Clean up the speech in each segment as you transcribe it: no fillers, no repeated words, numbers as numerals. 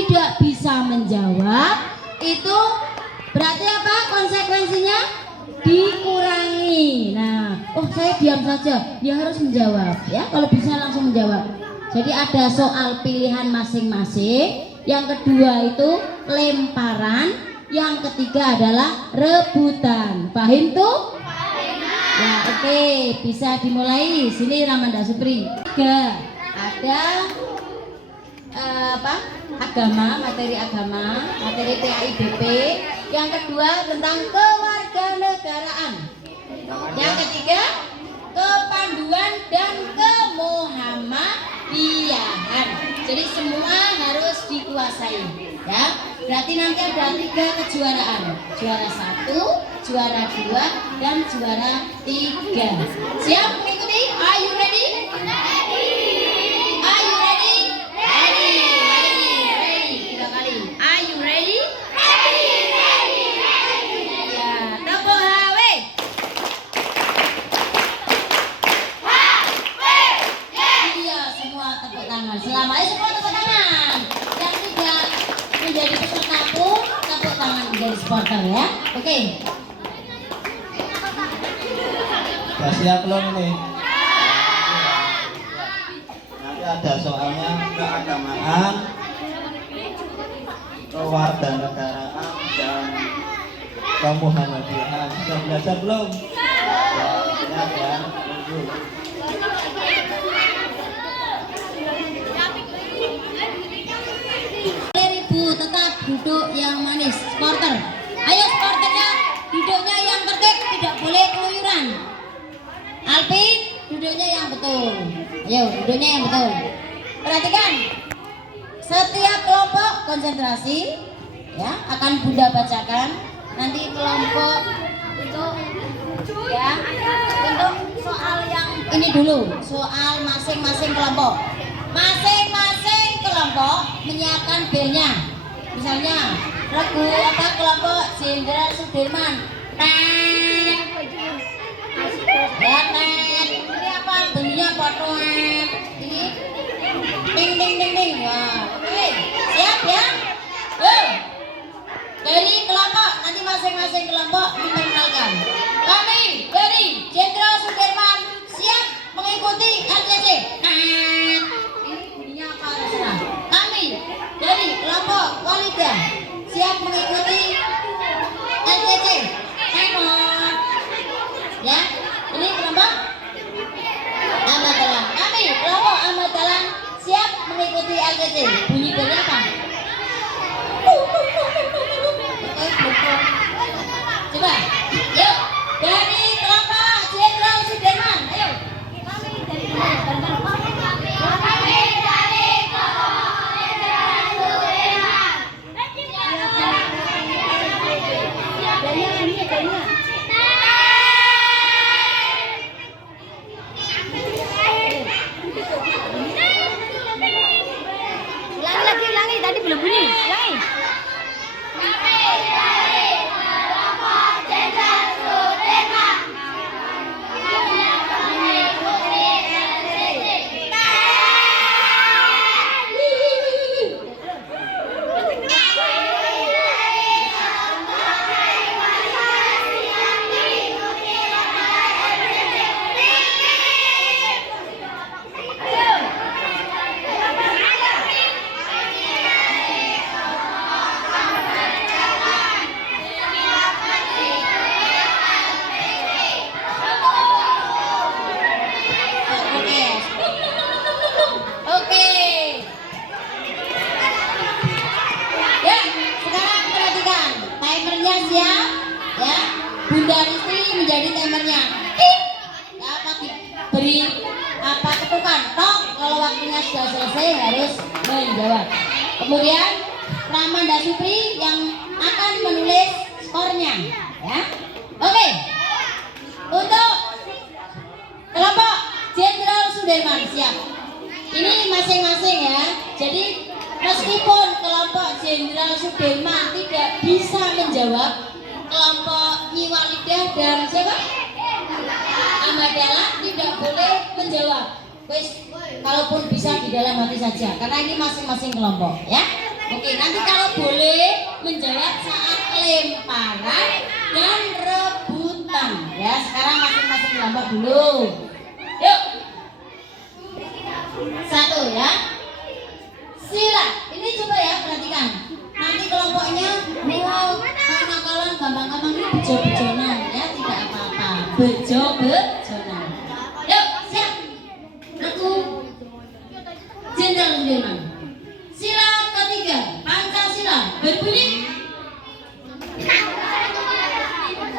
tidak bisa menjawab, itu berarti apa konsekuensinya? Dikurangi. Nah, oh saya diam saja, dia harus menjawab ya, kalau bisa langsung menjawab. Jadi ada soal pilihan masing-masing, yang kedua itu lemparan, yang ketiga adalah rebutan. Paham tuh? Ya, oke, bisa dimulai. Sini Ramanda Supri. 3. Ada agama, materi PAIBP. Yang kedua tentang kewarganegaraan. Yang ketiga kepanduan dan kemuhammadiyahan. Jadi semua harus dikuasai ya. Berarti nanti ada 3 kejuaraan, juara 1, juara 2, dan juara 3. Siap mengikuti? Are you ready? Are you ready? Ready. 3 kali. Are you ready? Ya, tepuk HW. Iya, semua tepuk tangan. Selamanya semua tepuk tangan. Yang tidak menjadi peserta pun tepuk tangan menjadi supporter ya. Oke. Sudah siap belum ini? Nanti ada soalnya keagamaan, kewarganegaraan, dan kemuhammadiyahan. Sudah belajar belum? Ya, siap ya. Tunggu. Ibu tetap duduk yang manis. Supporter, ayo supporternya duduknya yang tertib, tidak boleh keluyuran. Alvin, duduknya yang betul. Ayo, duduknya yang betul. Perhatikan, setiap kelompok konsentrasi ya, akan Bunda bacakan. Nanti kelompok untuk ya, untuk soal yang ini dulu, soal masing-masing kelompok. Masing-masing kelompok menyiapkan belnya. Misalnya kelompok Jenderal Sudirman. Ya, ini apa? Bunyinya potongan. Ini ding ding ding ding. Wah, oke. Siap ya? Dari kelompok, nanti masing-masing kelompok memperkenalkan. Kami dari Jenderal Sudirman siap mengikuti RCC. Bunyinya apa terserah. Kami dari kelompok Walidah siap mengikuti RCC. Ya, ini kelompok Ahmad Dahlan. Kami kelompok Ahmad Dahlan siap mengikuti RCC. Bunyi belnya apa? Coba, yuk dari kelompok Jenderal Sudirman, ayo. Kami dari kelompok ulangi tadi belum bunyi. Ulangi. Bunda Risti menjadi timernya. Apa diberi apa ketukan? Tok, kalau waktunya sudah selesai harus menjawab. Kemudian Ramanda Supri yang akan menulis skornya, ya. Oke. Untuk kelompok Jenderal Sudirman siap. Ini masing-masing ya. Jadi meskipun kelompok Jenderal Sudirman tidak bisa menjawab, kelompok Nyi Walidah dan siapa? Ahmad Dahlan tidak boleh menjawab. Wes, kalaupun bisa di dalam hati saja, karena ini masing-masing kelompok, ya. Oke, nanti kalau boleh menjawab saat lemparan dan rebutan. Ya, sekarang masing-masing kelompok dulu. Yuk. Satu ya. Sila. Ini coba ya, perhatikan. Nanti kelompoknya karena kalian gampang-gampang ini bejo-bejonan ya, tidak apa-apa. Bejo-bejonan. Yuk, siap. Aku Jenderal Sudirman. Sila ketiga, Pancasila berbunyi.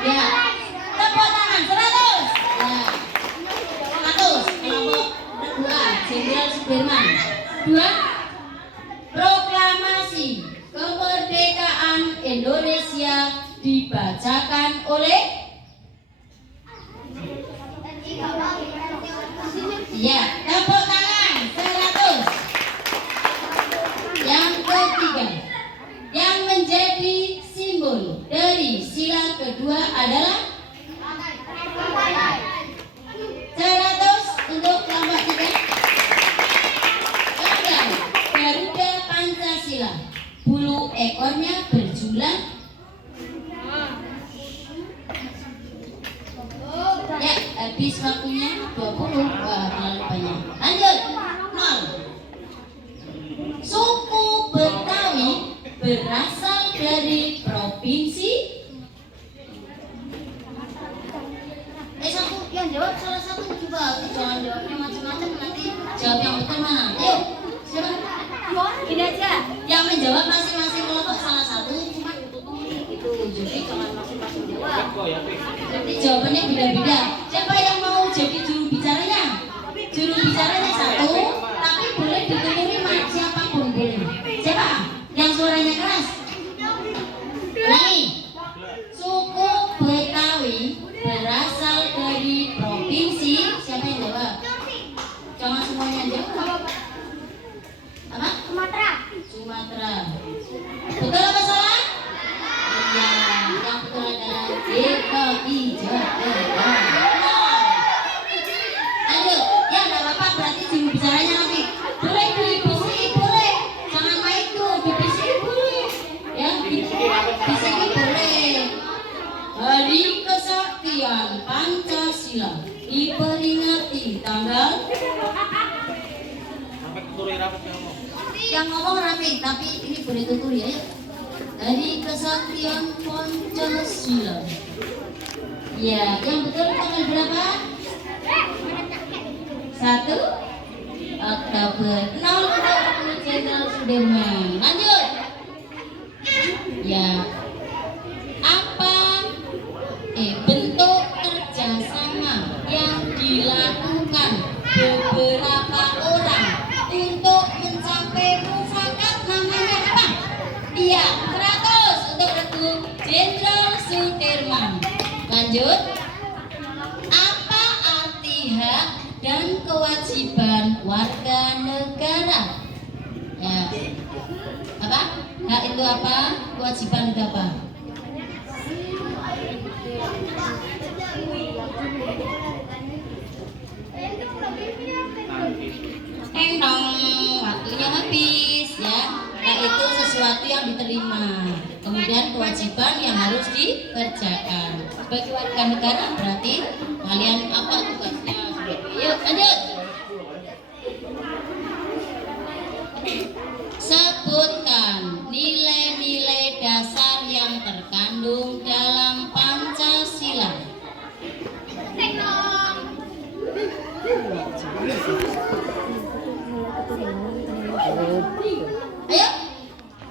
Ya, tepuk tangan 100. Ya, 100. Kelompok kedua, Jenderal Sudirman. 2. Proklamasi kemerdekaan Indonesia dibacakan oleh. Ya, tepuk tangan 100. Yang ketiga, yang menjadi simbol dari sila kedua adalah 100 untuk kelompok 3. Gambar Garuda Pancasila, bulu ekornya berjulang. Ya, habis waktunya 20. Wah, terlalu banyak. Lanjut. 0. Suku Betawi berasal dari provinsi. Satu yang jawab salah satu, coba jangan jawabnya macam-macam, nanti jawab yang betul mana? Yuk, siapa? Ini aja. Yang menjawab masing-masing kelompok salah satu, cuma itu jadi jangan masing-masing jawab. Nanti jawabannya beda-beda. Siapa yang mau jadi juru bicaranya? Juru bicaranya satu, tapi boleh dituturi siapapun boleh. Siapa? Yang suaranya keras. Ulangi. Suku Betawi berasal dari provinsi. Siapa yang jawab? Jangan semuanya yang jawab. Apa? Sumatera. Betul apa salah? Iya, yang betul adalah DKI Jakarta. Lanjut. Ya nggak apa-apa, berarti juru bicaranya nanti boleh dibisiki, boleh. Jangan main tuh, dibisiki boleh. Ya, dibisiki boleh. Hari Kesaktian Pancasila diperingati tanggal. Yang ngomong rapi, tapi ini boleh tutur ya. Hari Kesaktian Pancasila. Ya, yang betul tanggal berapa? 1 Oktober. 0 untuk Jenderal Sudirman. Lanjut. Ya. Apa bentuk kerjasama yang dilakukan beberapa orang untuk mencapai mufakat namanya apa? Iya, 100 untuk Regu Jenderal Sudirman. Lanjut. Apa arti hak dan kewajiban warga negara? Ya. Apa? Hak itu apa? Kewajiban itu apa? Endong, waktunya habis ya. Hak itu sesuatu yang diterima. Kemudian kewajiban yang harus dikerjakan. Sebagai warga negara berarti kalian apa tugasnya? Yuk lanjut. Sebutkan nilai-nilai dasar yang terkandung dalam Pancasila. Ayo,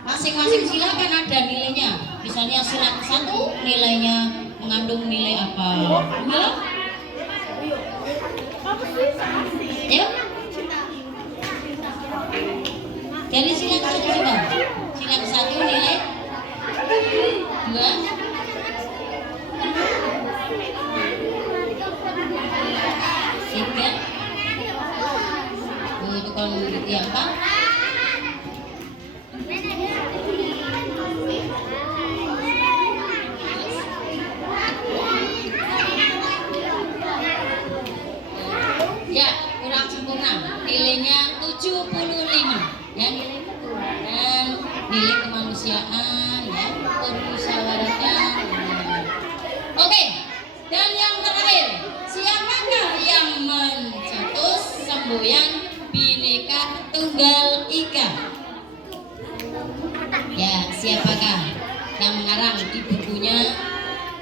masing-masing sila kan ada nilainya. Misalnya sila ke-1 nilainya mengandung nilai apa? Ayo. Ayo. Jadi sila ke-1 juga. Sila ke-1 nilai 2. Tiga. Oh, itu kan yang 4. Ya, kurang sempurna. Nilainya 75. Ya, nilai dan nilai kemanusiaan, ya, permusyawaratan. Oke, dan yang terakhir, siapakah yang mencetus semboyan Bhinneka Tunggal Ika? Ya, siapakah yang mengarang di bukunya,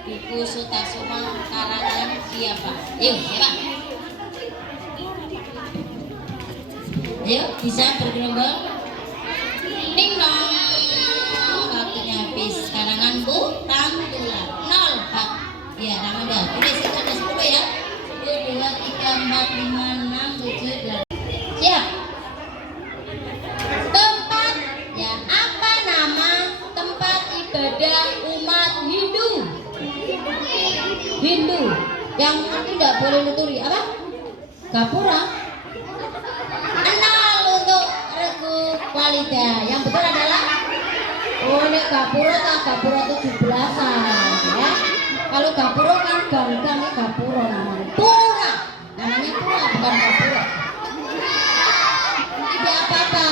buku Sutasoma karangan siapa? Yuk, siapa? Ayo, bisa bergerombol. Ding dong, waktunya habis. Karangan Bu Tantula 0 Pak. Ya, Ramanda. Udah situ ada 10 ya. 1, 2, 3, 4, 5, 6, 7, 8. Siap. Tempat, ya, apa nama tempat ibadah umat Hindu? Hindu yang mungkin tidak boleh nuturi apa? Gapura. 0 untuk Regu Walida. Yang betul adalah ini Gapura tak Gapura 17-an ya. Kalau Gapura kan gang-gang ini Gapura namanya. Pura. Namanya Pura bukan Gapura. Tidak apa-apa.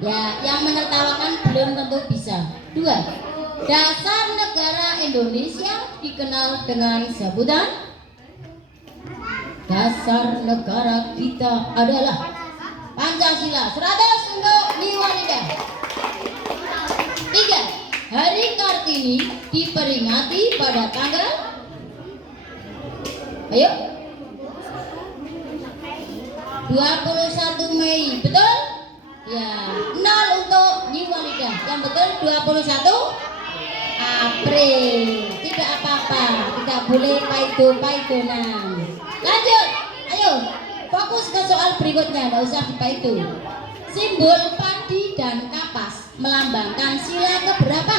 Ya, yang menertawakan belum tentu bisa. 2. Dasar negara Indonesia dikenal dengan sebutan. Dasar negara kita adalah Pancasila. 100 untuk Niwalida. 3. Hari Kartini diperingati pada tanggal, ayo, 21 Mei. Betul? Ya, 0 untuk Niwalida. Yang betul 21 April. Tidak apa-apa, tidak boleh paido-paidonan. Lanjut, ayo fokus ke soal berikutnya, nggak usah dipaido. Simbol padi dan kapas melambangkan sila keberapa?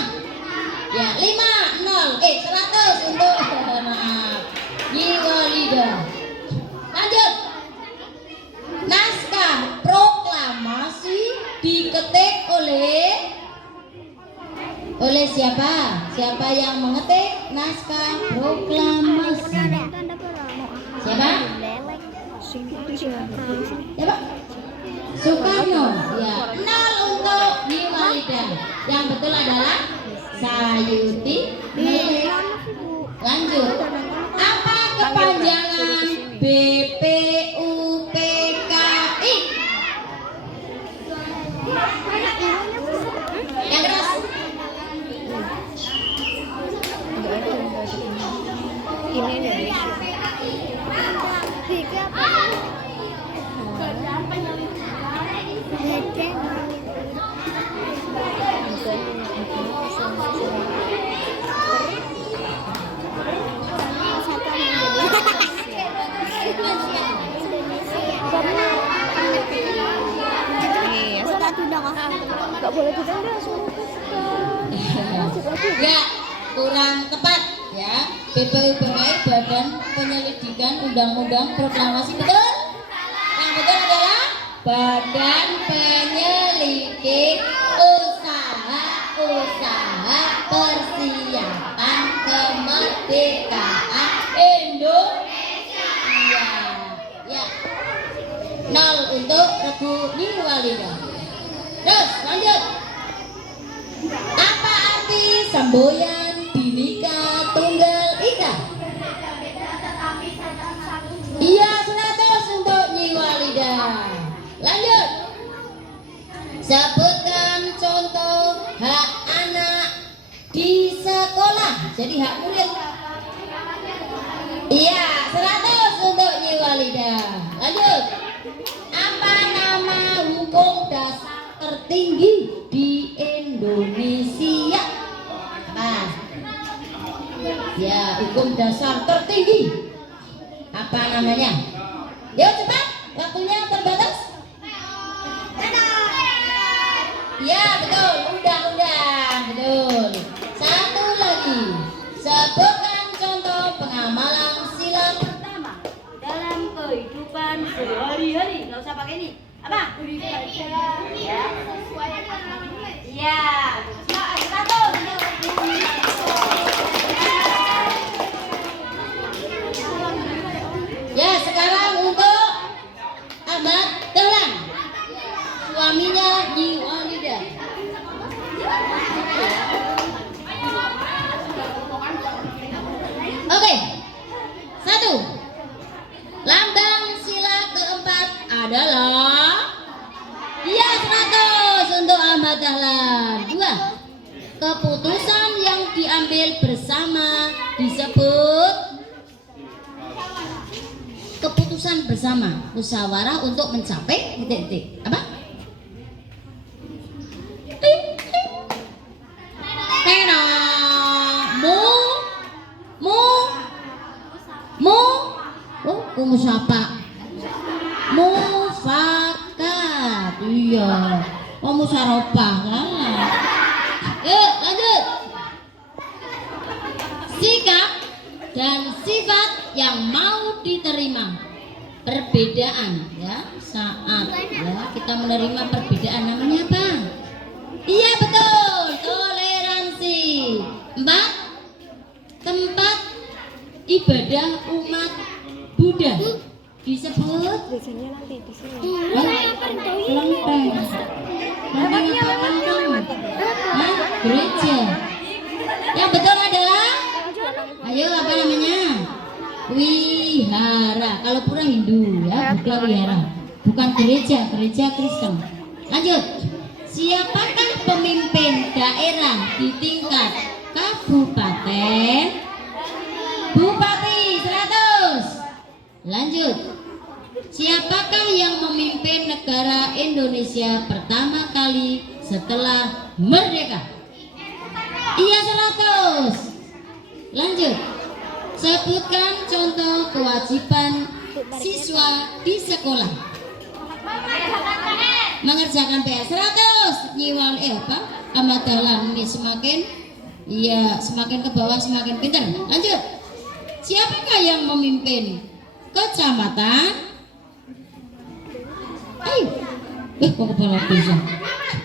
Ya, 5, 0, 100 untuk maaf Niwalida. Lanjut, naskah proklamasi diketik oleh siapa? Siapa yang mengetik naskah proklamasi? Siapa? Siapa? Soekarno. Ya, 0 untuk Niwalida. Yang betul adalah Sayuti Melik. Lanjut. Apa kepanjangan BPUPKI? Yang keras. Ini Indonesia. Gak boleh ditunda, Ya, kurang tepat ya. BPUPKI Badan Penyelidikan Undang-Undang Proklamasi, betul? Yang betul adalah Badan Penyelidik Usaha Persiapan Kemerdekaan Indonesia. Ya, 0 untuk Regu Niwalida. Terus lanjut. Apa arti semboyan Bhinneka Tunggal Ika? Iya, 100 untuk Niwalida. Lanjut. Sebutkan contoh hak anak di sekolah. Jadi hak murid. Iya, 100 untuk Niwalida. Lanjut. Apa nama hukum dasar tertinggi di Indonesia? Apa? Ya, hukum dasar tertinggi. Apa namanya? Yuk cepat, waktunya terbatas. Ya, betul, undang-undang, betul. Satu lagi, sebutkan contoh pengamalan sila pertama dalam kehidupan sehari-hari. Nggak usah pakai ini. Apa? Ya. Iya. Satu. Ya, sekarang untuk Ahmad Dahlan, suaminya Niwalida. adalah iya 100 untuk Ahmad Dahlan. 2. Keputusan yang diambil bersama disebut keputusan bersama, musyawarah untuk mencapai titik-titik. Apa? Tena musyafa mufakat. Iya, musyaropah kan. Yuk lanjut. Sikap dan sifat yang mau diterima. Perbedaan ya, saat ya kita menerima perbedaan namanya apa? Iya betul, toleransi. 4. Tempat ibadah umat Buddha disebut Biasanya nanti di sini. kelenteng. Kelenteng apa kamu? Gereja. Yang betul adalah, ayo apa namanya? Wihara. Kalau pura Hindu ya, Buddha wihara. Bukan gereja, gereja Kristen. Lanjut. Siapakah pemimpin daerah di tingkat kabupaten? Bupati 100. Lanjut. Siapakah yang memimpin negara Indonesia pertama kali setelah merdeka? Iya 100. Lanjut. Sebutkan contoh kewajiban siswa di sekolah. Mengerjakan PR 100. Nyiwal apa? Ahmad Dahlan ini semakin ke bawah semakin pintar. Lanjut. Siapakah yang memimpin kecamatan? Ayo. Kok kepala desa.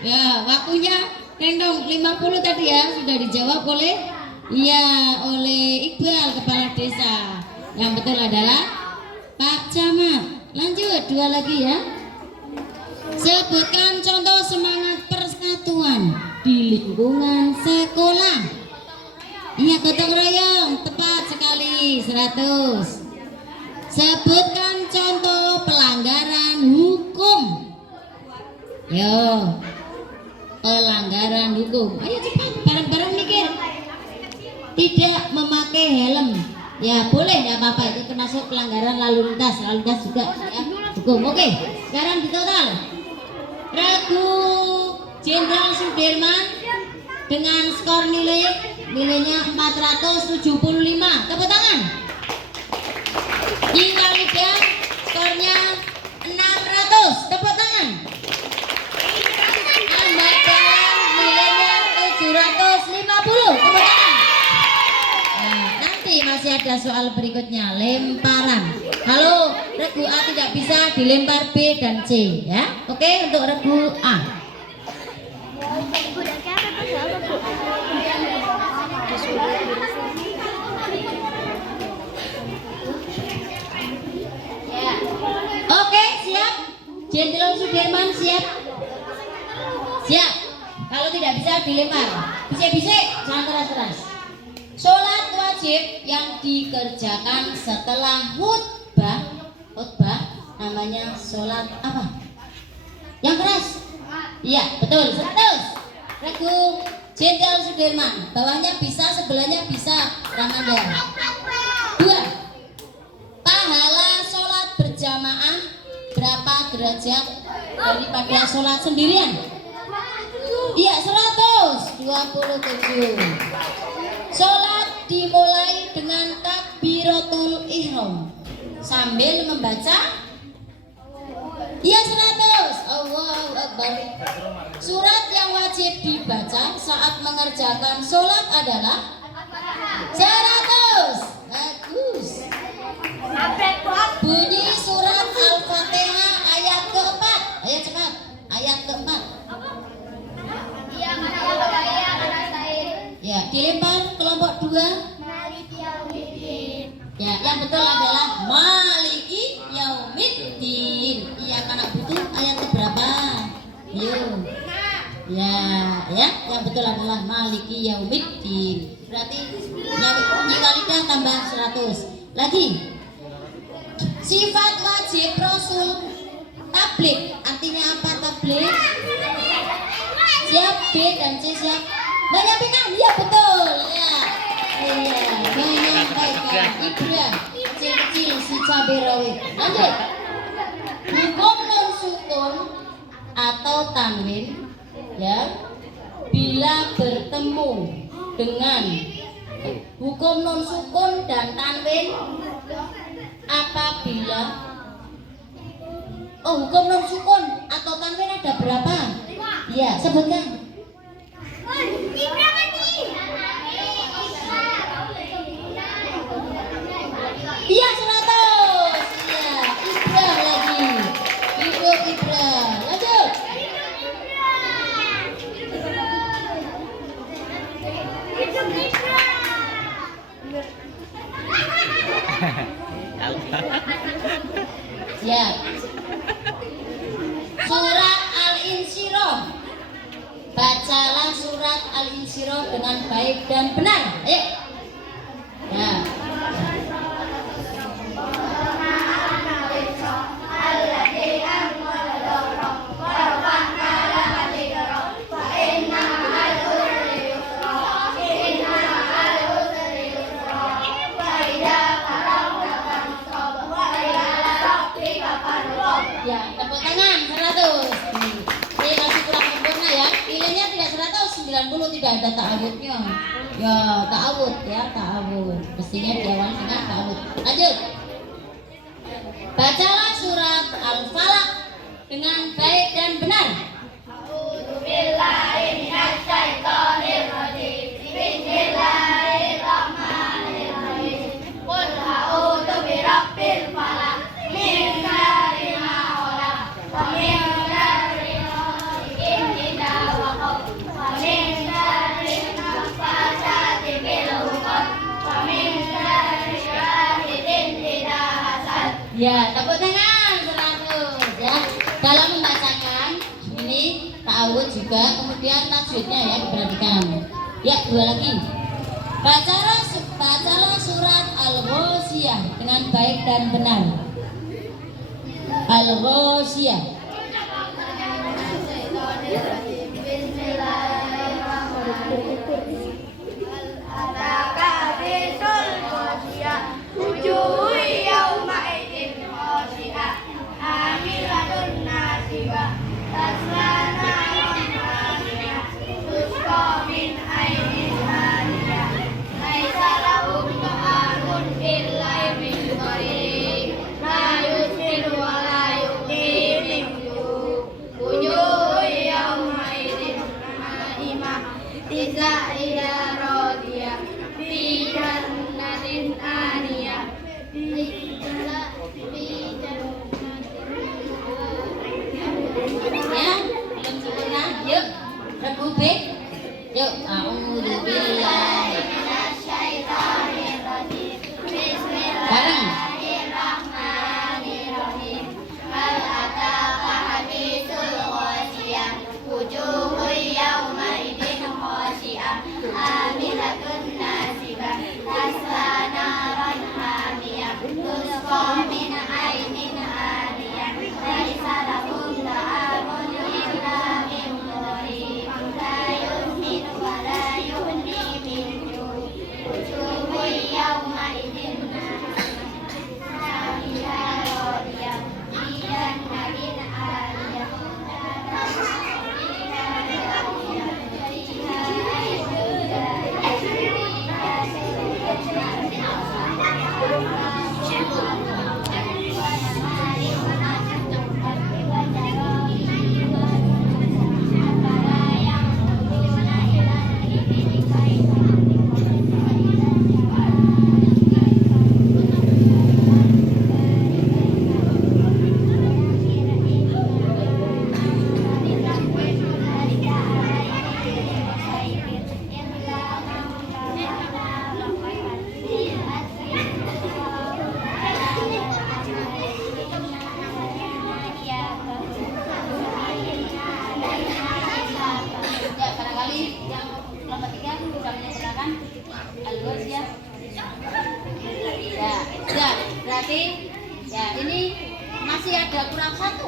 Ya, waktunya tendong 50 tadi ya sudah dijawab oleh Iqbal kepala desa. Yang betul adalah Pak Camat. Lanjut 2 lagi ya. Sebutkan contoh semangat persatuan di lingkungan sekolah. Iya, gotong royong, tepat sekali 100. Sebutkan contoh pelanggaran hukum. Yo, pelanggaran hukum. Ayo cepat, bareng-bareng mikir. Tidak memakai helm. Ya boleh, tidak apa-apa, itu termasuk pelanggaran lalu lintas juga ya. Hukum. Oke, sekarang di total. Regu Jenderal Sudirman dengan skor nilainya 475. Tepuk tangan. Walida skornya 600. Tepuk tangan. Ahmad Dahlan nilainya 750. Tepuk tangan. Nah, nanti masih ada soal berikutnya, lemparan. Kalau regu A tidak bisa, dilempar B dan C ya. Oke, untuk regu A. Oke, siap. Jenderal Sudirman siap. Siap. Kalau tidak bisa dilempar. Bisik-bisik, jangan keras-keras. Sholat wajib yang dikerjakan setelah khutbah namanya sholat apa? Yang keras? Iya, betul. 100. Regu Jenderal Sudirman. Bawahnya bisa, sebelahnya bisa. Ramanda. 2. Pahala sholat berjamaah berapa derajat daripada sholat sendirian? Iya 127. Sholat dimulai dengan takbiratul ihram sambil membaca. Iya 100. Allahu Akbar. Surat yang wajib dibaca saat mengerjakan sholat adalah 100. Bagus. Bunyi surat Al-Fatihah ayat keempat. Ayo cepat. Ayat keempat. Ya, dilempar kelompok 2. Ya, yang betul adalah Maliki Yaumiddin. Iya, karena butuh ayat keberapa? Yuk. Ya, yang betul adalah Maliki Yaumiddin. Berarti Walidah tambah 100. Lagi. Sifat wajib Rasul. tablik. Artinya apa tablik? Siap, B dan C siap. Menyampaikan, iya betul. Ya. Iya, menyampaikan. Ibra, kecil-kecil si cabai rawit. Lanjut. Hukum non sukun atau tanwin, ya, bila bertemu dengan hukum non sukun dan tanwin apabila hukum non sukun atau tanwin ada berapa? Ya, sebutkan. Iya, 100. Iya, Ibra lagi. Hidup Ibra. Lanjut. Siap. Surat Al-Insyirah. Bacalah surat Al-Insyirah dengan baik dan benar. Ayo. Ya. Ya, tepuk tangan 100. Ini masih kurang sempurna ya. Nilainya tidak 100, 90 tidak ada ta'awudnya. Ya, ta'awud ya, ta'awud. Mestinya diawali dengan ta'awud. Lanjut. Bacalah surat Al-Falaq dengan baik dan benar. Bismillahirrahmanirrahim. Qul a'udzu birabbil falaq min syarri ma khalaq wa min syarri ghasiqin idza waqab wa min syarri naffasati fil 'uqad wa min syarri hasidin idza hasad. Ya, tepuk tangan 100 ya. Dalam membacakan ini ta'awud juga, kemudian tajwidnya ya diperhatikan. Ya, 2 lagi. Bacalah surat Al-Ghasyiyah dengan baik dan benar. Al-Ghasyiyah.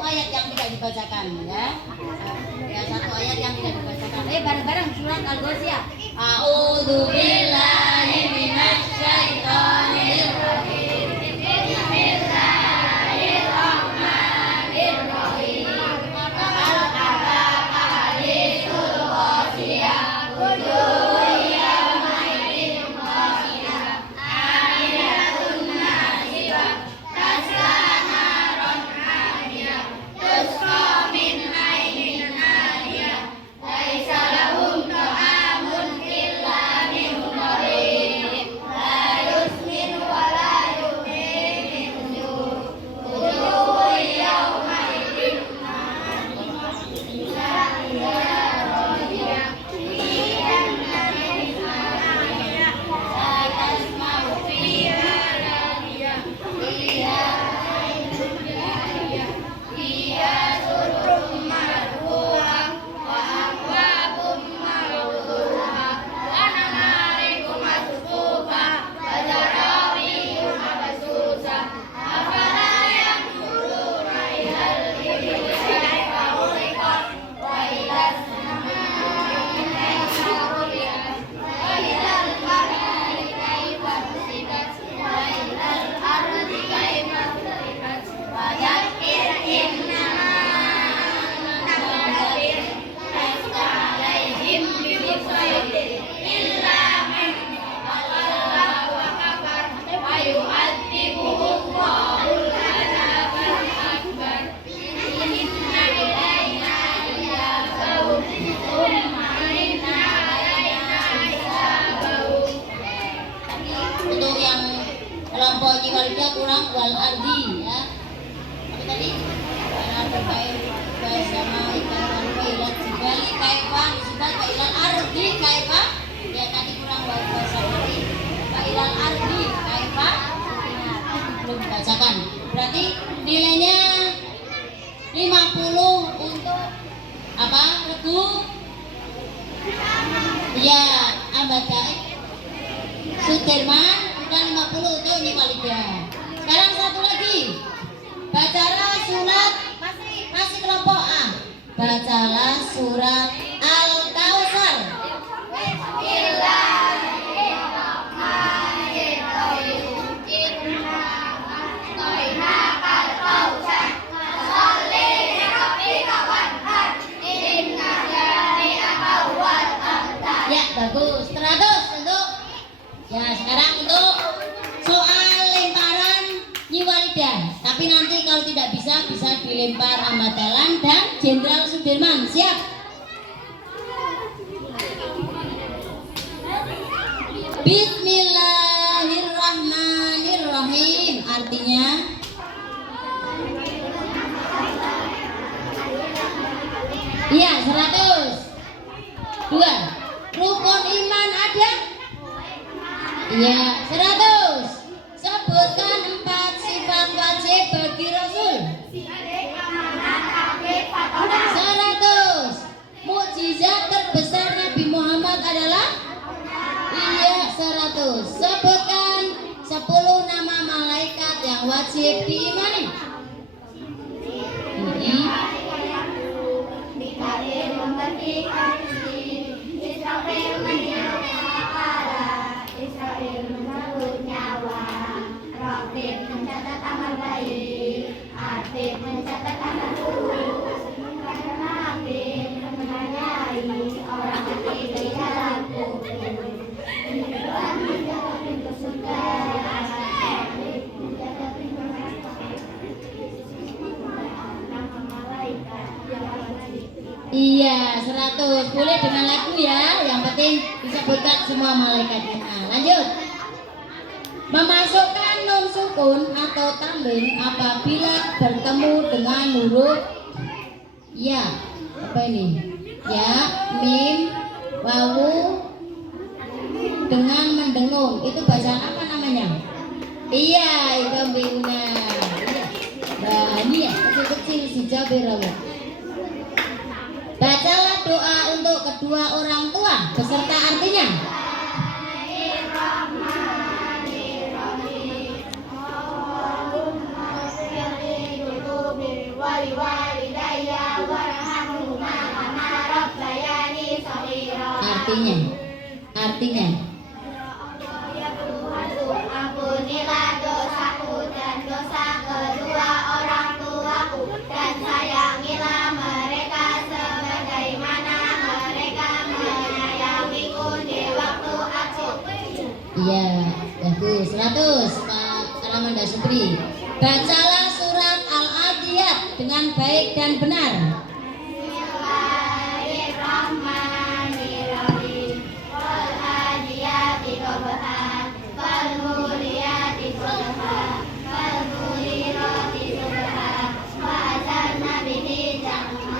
ayat yang tidak dibacakan ya. Ya, satu ayat yang tidak dibacakan. Bareng-bareng surat Al-Ghasyiyah. A'udzu billahi minasy syaithanir rajim. Bismillahirrahmanirrahim. Al-Aqabah hadisul Ghasyiyah. Wujuhun yawmaidin khashiyah. Amilatun nasibah. Tasla naron hamiyah. Tusqa min ainin aniyah. Laisa lahum ta'amun illa min dharib. La yusmin wa la yughni min ju'. Wujuhun yawmaidin nadhirah. La tasma'u fiha laghiyah. Fiha sururun marfu'ah wa akwabun mawdu'ah wa namariqu masfuufah wa zarabiyyun mabsuusah. Afala yanzuruna ilal ibili kayfa khuliqat wa ilas samaa'i kayfa rufi'at wa ilal jibali kayfa nusibat wa ilal ardi kayfa sutihat. Fadzakir innama anta dzakir lasta 'alaihim bimusaitir illa man tawalla wa kafar wa yu'adzibuhullahu al-'adzabal akbar. Inna ilaina iyabahum tsumma inna alaina hisabahum. Untuk yang kelompok Jiwalida kurang wal ardi ya. Apa tadi? Karena berbaik bersama ikan ilat jibali kaifa nisbat wa ilal ardi kaifa. Ya tadi kurang wal bersama wa ilal ardi kaifa. Belum dibacakan. Berarti nilainya 50 untuk apa? Regu. Ya, Ambadai Sudirman udah 50 untuk Jiwalida. Sekarang satu lagi. Bacalah surat masih kelompok A. Bacalah surat Al-Kautsar. Bismillahirrahmanirrahim. Inna a'tainakal kautsar. Shalli li rabbika wanhar. Inna syani'aka huwal abtar. Ya, bagus. 100 untuk. Ya, sekarang untuk soal lemparan Nyiwalida. Tapi nanti kalau tidak bisa dilempar Ahmad Dahlan dan Jenderal Sudirman. Siap? Bismillahirrahmanirrahim. Artinya iya, 100. 2. Rukun iman ada? Iya, 100. Sebutkan 4 sifat wajib bagi Rasul. 100. Mukjizat terbesar Nabi Muhammad adalah? Iya, 100. Sebutkan 10 nama malaikat yang wajib diimani. Israel mencabut nyawa, Raqib mencatat amal baik, Atid mencatat amal buruk, Nakib menanyai orang mati di dalam kubur, Tuhan mencatat pintu surga, Atid mencatat pintu neraka. Nama malaikat yang wajib. Iya, 100. Boleh dengan lagu ya. Yang penting disebutkan semua malaikatnya. Nah, lanjut. Memasukkan nun sukun atau tanwin apabila bertemu dengan huruf ya. Apa ini? Ya, mim, wawu dengan mendengung. Itu bacaan apa namanya? Iya, itu bina. Nah, ini ya, kecil-kecil si Jabir. Bacalah doa untuk kedua orang tua beserta artinya. Allahumma sholli ala Artinya. Ya Tuhanku, ampunilah dosaku dan dosa kedua orang tuaku, dan sayangilah mereka sebagaimana mereka menyayangiku di waktu aku. Iya, bagus. 100 Pak Ramanda Supri. Bacalah surat Al-Adiyat dengan baik dan benar. Bismillahirrahmanirrahim. Wal adiyati dhabha, wal muriyati qadha, wal mughirati subha, wa atanna bihi jam'a,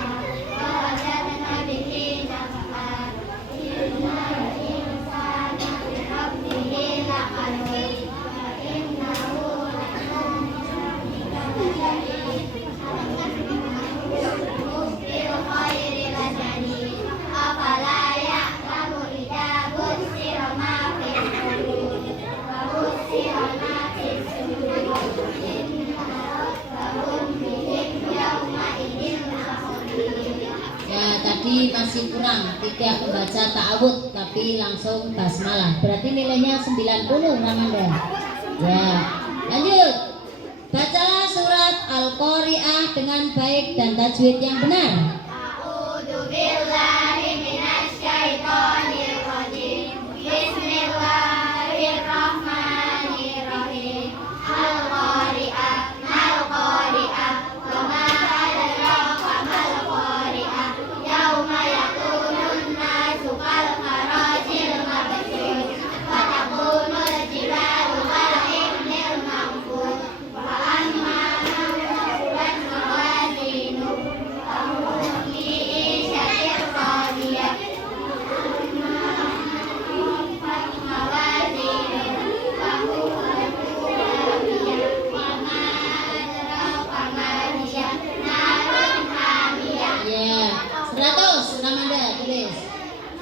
wa wajadna bihi jam'a. Innal insana li rabbihi lakanut, wa innahu muftil khairi ladani, afala ya'lamu idza bussira ma fil qulub wa bussira ma fis sudur, inna rabbahum bihim yawma idzin lakhabir. Ya, tadi masih kurang, tidak membaca ta'awud tapi langsung basmalah. Berarti nilainya 90 Ramanda. Ya, lanjut. Bacalah surat Al-Qari'ah dengan baik dan tajwid yang benar. A'udzu billahi minasy syaithanir rajim. Bismillahirrahmanirrahim. Al-Qari'ah, Al-Qari'ah, wa ma adraka mal qari'ah. Yauma yakunun nasu kal farashil mabthus, wa takunul jibalu kal ihnil manfus, wa amma man thaqulat mawazinuhu Ya, 100 Ramanda tulis.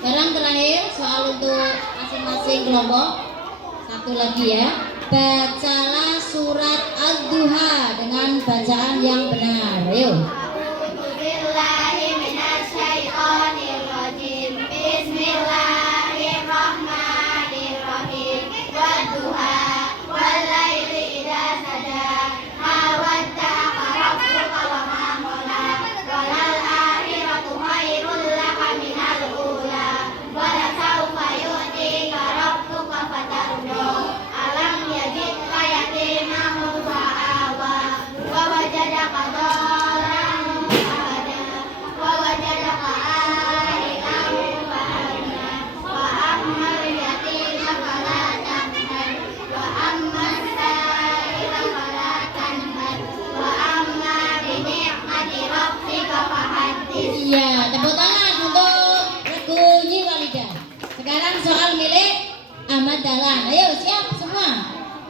Sekarang terakhir soal untuk masing-masing kelompok. Satu lagi ya. Bacalah surat Ad-Duha dengan bacaan yang benar. Ayo. Bismillahirrahmanirrahim. Wadduha wallaili idza saja, ma wadda'aka rabbuka wa ma qala, walal akhiratu khairul laka minal ula, wa la sawfa yu'tika rabbuka fatarda. Alam yajidka yatiman fa'awa, wa wajadaka dhallan fahada, wa wajadaka a'ilan fa'agna, wa ammal yatima fala taqhar, wa ammas sa'ila fala tanhar, wa amma bi ni'mati rabbika fahaddits. Iya, tepuk tangan untuk Regu Nyi Walidah. Sekarang soal milik Ahmad Dahlan. Ayo siap semua.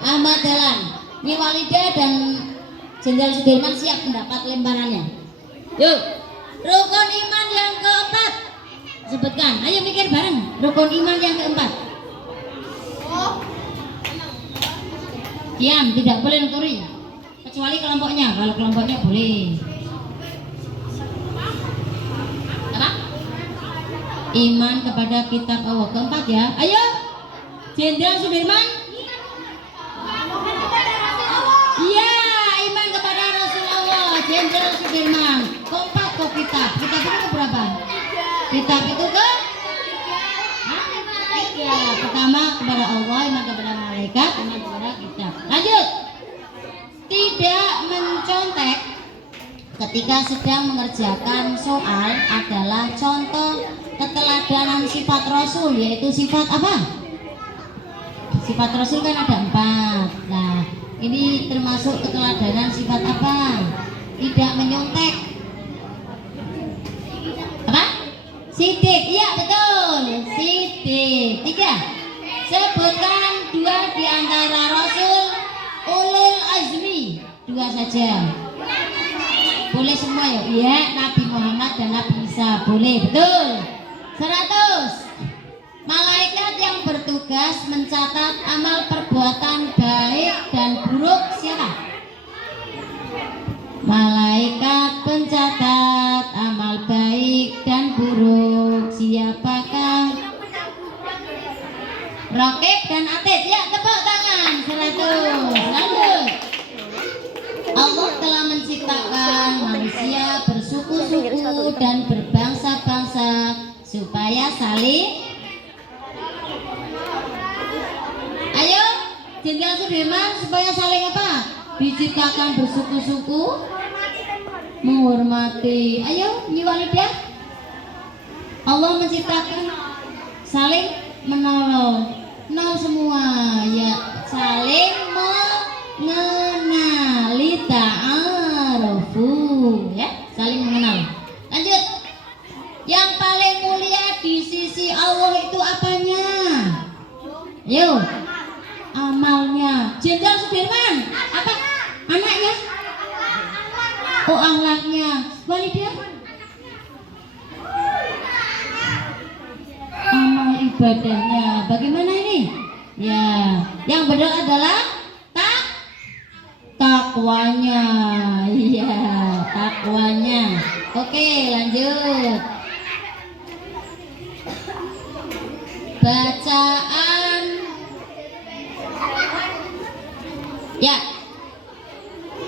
Ahmad Dahlan, Nyi Walidah dan Jenderal Sudirman siap mendapat lemparannya. Yuk, rukun iman yang keempat. Sebutkan. Ayo mikir bareng. Rukun iman yang keempat. Diam, tidak boleh nuturi. Kecuali kelompoknya. Kalau kelompoknya boleh. Apa? Iman kepada kitab Allah. Keempat ya. Ayo. Jenderal Sudirman. Iya, iman kepada Rasulullah. Jenderal Sudirman. Keempat kok kitab. Kitab itu berapa? Kitab itu ke? Hah? Tiga. Pertama kepada Allah, iman kepada malaikat, iman kepada kitab. Lanjut. Tidak mencontek ketika sedang mengerjakan soal adalah contoh keteladanan sifat Rasul, yaitu sifat apa? Sifat Rasul kan ada 4. Nah, ini termasuk keteladanan sifat apa? Tidak menyontek. Apa? Sidik. Iya betul. Sidik. 3. Sebutkan 2 di antara Rasul ulul azmi. 2 saja. Boleh semua ya? Iya, Nabi Muhammad dan Nabi Isa. Boleh, betul. 100. Malaikat yang bertugas mencatat amal perbuatan baik dan buruk siapa? Malaikat pencatat amal baik dan buruk siapakah? Rokib dan Atid. Ya, tepuk tangan 100. Lanjut. Allah telah menciptakan manusia bersuku-suku dan berbangsa-bangsa supaya saling. Ayo, Jenderal Sudirman, supaya saling apa? Diciptakan bersuku-suku, menghormati. Ayo, Nyi Walidah. Allah menciptakan saling menolong. Nol semua ya, saling mengenali, ta'arufu ya, saling mengenal. Lanjut. Yang paling mulia di sisi Allah itu apanya? Yo, amalnya. Jenderal Sudirman, apa? Anaknya? Oh, akhlaknya. Walidah? Amal ibadahnya. Bagaimana ini? Ya, yang benar adalah takwanya. Iya, takwanya. Oke, lanjut. Bacaan. Ya.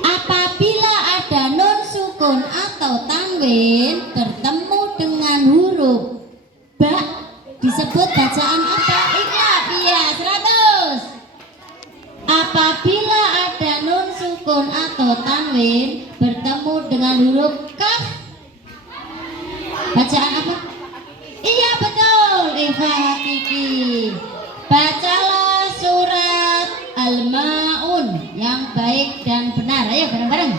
Apabila ada nun sukun atau tanwin bertemu dengan huruf ba, disebut bacaan apa? Ingat, iya, 100. Apabila ada nun sukun atau tanwin bertemu dengan huruf kaf, bacaan apa? Iya, betul, Eva Hakiki. Bacalah surat Al-Ma'un yang baik dan benar. Ayo bareng-bareng.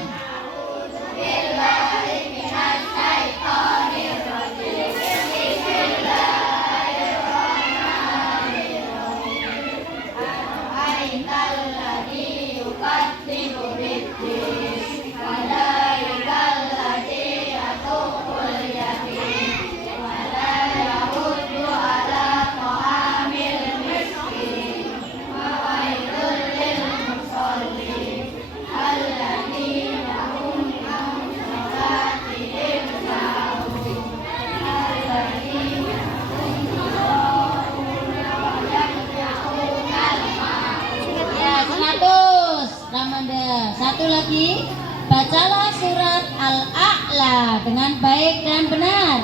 Satu lagi, bacalah surat Al-A'la dengan baik dan benar.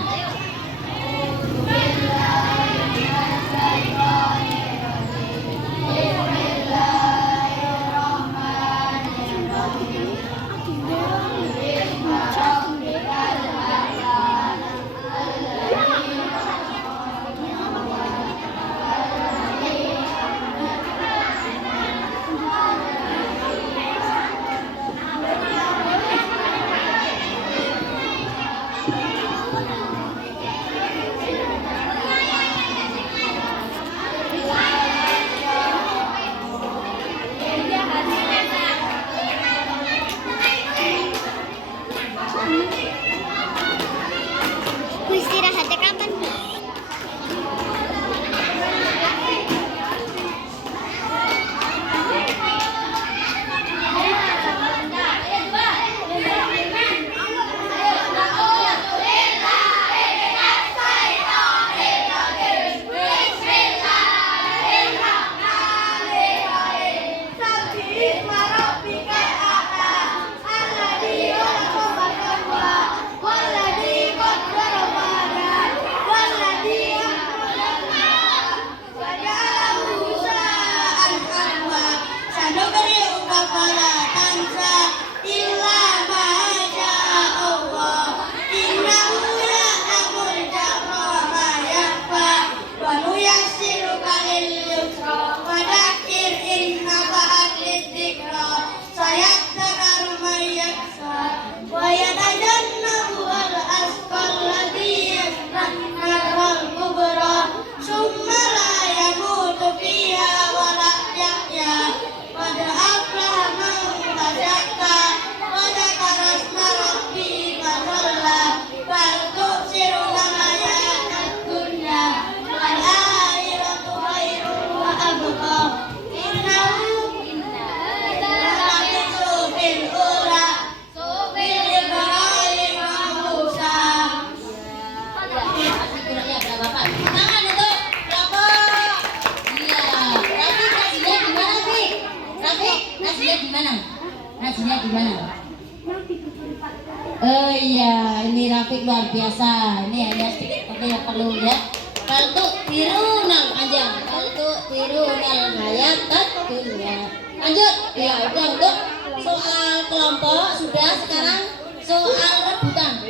si Rafiq luar biasa. Ini hanya sedikit oke yang perlu ya. Kaltu tirunal panjang. Kaltu tirunal hayat dunia. Lanjut. Ya udah untuk soal kelompok sudah. Sekarang soal rebutan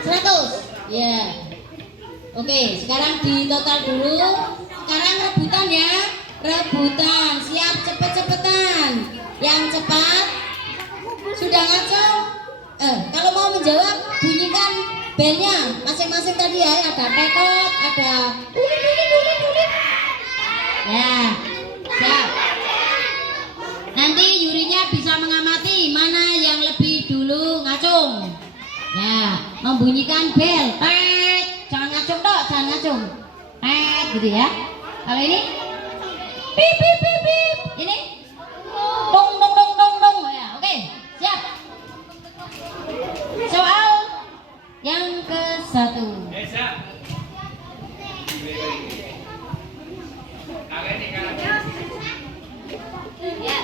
100. Ya. Oke, sekarang di total dulu. Sekarang rebutan ya. Rebutan. Siap cepet-cepetan. Yang cepat sudah ngaco. Kalau mau menjawab bunyikan belnya masing-masing tadi ya. Ada tekot, ada bulit. Ya, siap. Nanti jurinya bisa mengamati mana yang lebih dulu ngacung. Ya, membunyikan bel. Jangan ngacung dok, jangan ngacung. Gitu ya. Kalau ini pip pip pip pip. Ini dong dong dong dong dong. Ya, oke. Siap. Soal yang ke-1. Ya.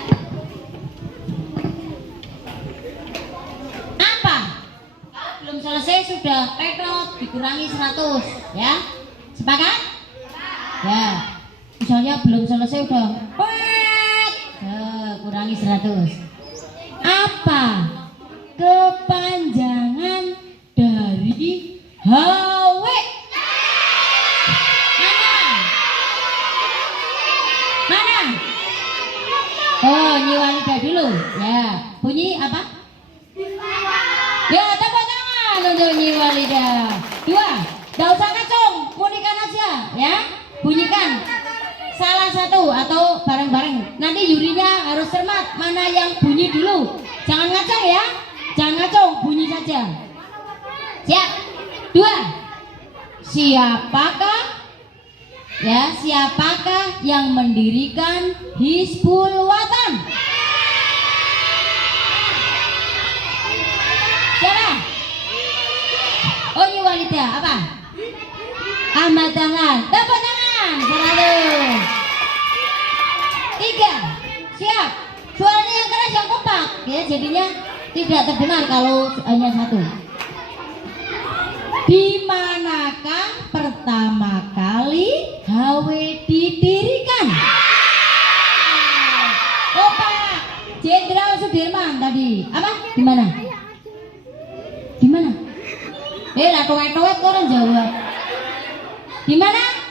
Apa? Belum selesai sudah tekot dikurangi 100 ya. Sepakat? Ya. Misalnya belum selesai udah kurangi 100. Apa kepanjangan dari HW? Mana? Oh, Nyi Walida dulu. Ya, bunyi apa? Ya, tepuk tangan untuk Nyi Walida. 2. Gak usah ngacung, munikan aja ya. Bunyikan salah satu atau bareng-bareng. Nanti jurinya harus cermat mana yang bunyi dulu. Jangan ngacung ya. Jangan ngacung, bunyi saja. Siap. 2. Siapakah yang mendirikan Hizbul Wathan? Siapa? Oh, Nyi Walida. Apa? Ahmad Dahlan. Tepuk tangan. 100. 3. Siap. Suaranya yang keras, yang kompak ya, jadinya tidak terdengar kalau hanya 1. Di manakah pertama kali HW didirikan? Oh, Pak Jenderal Sudirman tadi. Apa? Di mana? Di mana? Lah towet-towet orang jawab. Di mana?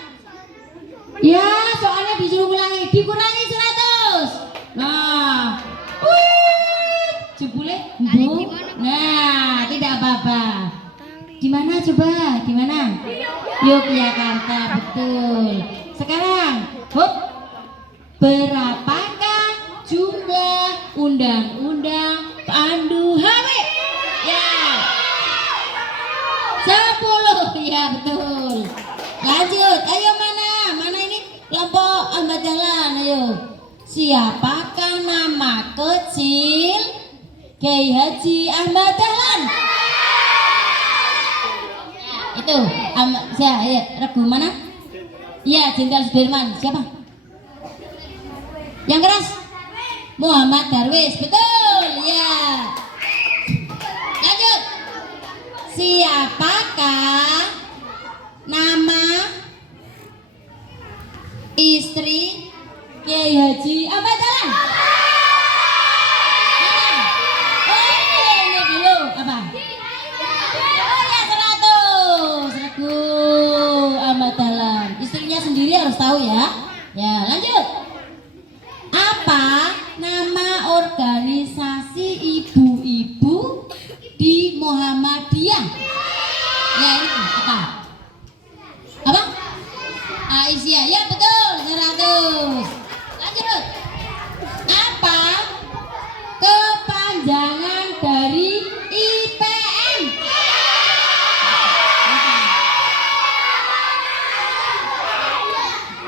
Ya, soalnya disuruh ulangi, dikurangi 100. Nah, jebule, Bu. Nah, tidak apa-apa. Di mana coba? Di mana? Yogyakarta, betul. Sekarang, berapakah jumlah undang-undang pandu HW? Ya. 10. Ya, betul. Lanjut, ayo mana ini kelompok Ahmad Dahlan, ayo. Siapakah nama kecil Kiai Haji Ahmad Dahlan? Itu saya ya, regu mana? Iya, Jenderal Sudirman. Siapa? Yang keras? Muhammad Darwis, betul. Ya. Lanjut. Siapakah nama istri Kiai Haji Ahmad Dahlan? Ini dulu apa? Oh ya, 100. Regu Ahmad Dahlan. Istrinya sendiri harus tahu ya. Ya, lanjut. Apa nama organisasi ibu-ibu di Muhammadiyah? Ya, ini apa? Apa? Aisyah, ya betul, 100. Lanjut. Apa kepanjangan dari IPM?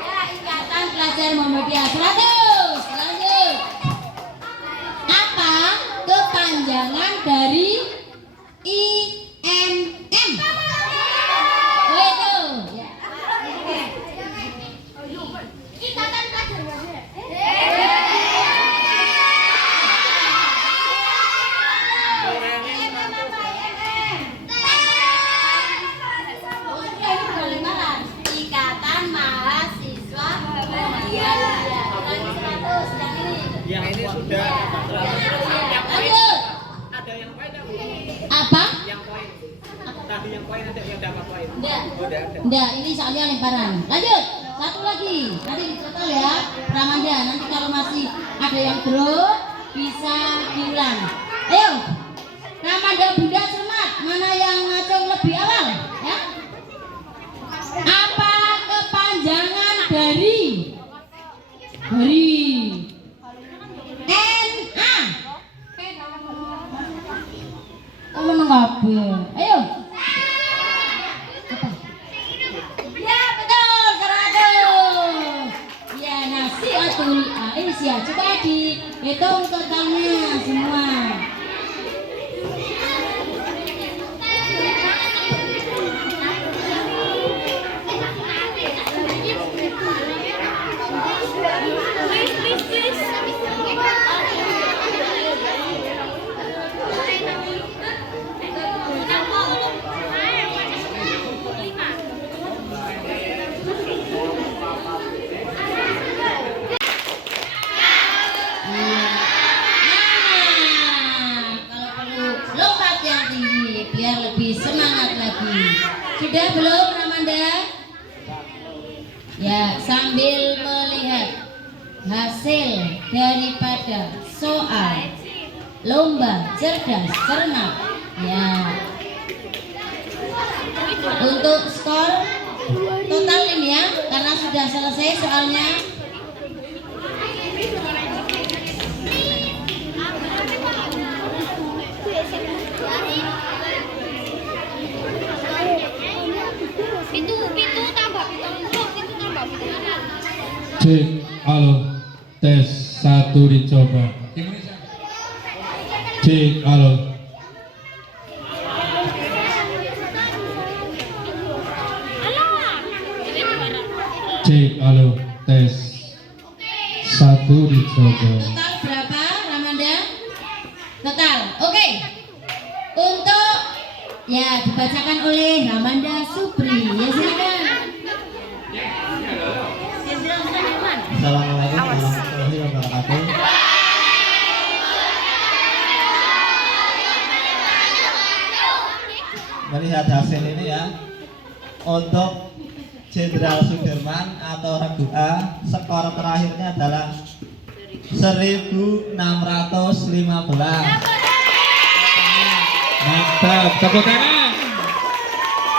Ya, Ikatan Pelajar Muhammadiyah, 100. Lanjut. Apa kepanjangan dari IMM? Oh itu. Ikatan Pelajar Enggak, ini soalnya lemparan. Lanjut, satu lagi. Nanti ditotal ya, Ramanda. Nanti kalau masih ada yang drop bisa diulang. Ayo, Ramanda Bunda cermat. Mana yang ngacung lebih awal? Ya. Apa kepanjangan dari NA? Kamu nenggabe. Ayo. Apa? Ya betul, keratus. Ya nasi atul. Ini sih ya. Coba dihitung totalnya semua. Biar lebih semangat lagi. Sudah belum Ramanda? Ya, sambil melihat hasil daripada soal lomba cerdas cermat. Ya. Untuk skor total ini ya, karena sudah selesai soalnya. Cek, halo, tes 1 dicoba. Cek, halo. Cek, halo, tes 1 dicoba. Total berapa Ramanda? Total, oke. Untuk ya dibacakan oleh Ramanda Supri. Ya silakan. Assalamualaikum warahmatullahi wabarakatuh. Melihat hasil ini ya, untuk Jenderal Sudirman atau Regu A, skor terakhirnya adalah 1615. Mantap, tepuk tangan.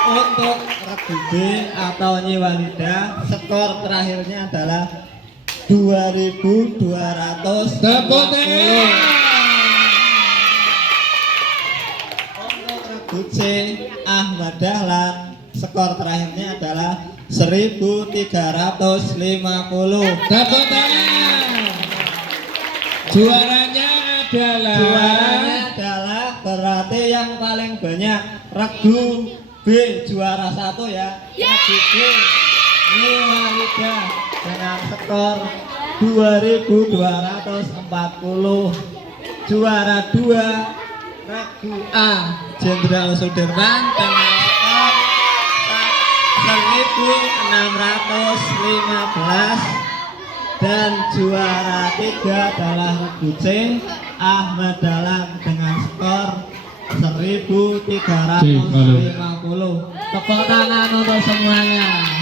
Untuk Regu B atau Nyi Walida, skor terakhirnya adalah 2200. Tepuk tangan. Untuk Regu C Ahmad Dahlan, skor terakhirnya adalah 1350. Tepuk tangan. Juaranya Juaranya berarti yang paling banyak Regu B juara 1 ya. Regu B Nyi Walida dengan skor 2240. Juara 2 Regu A Jenderal Sudirman dengan skor 1615. Dan juara 3 adalah Regu C Ahmad Dahlan dengan skor 1350. Tepuk tangan untuk semuanya.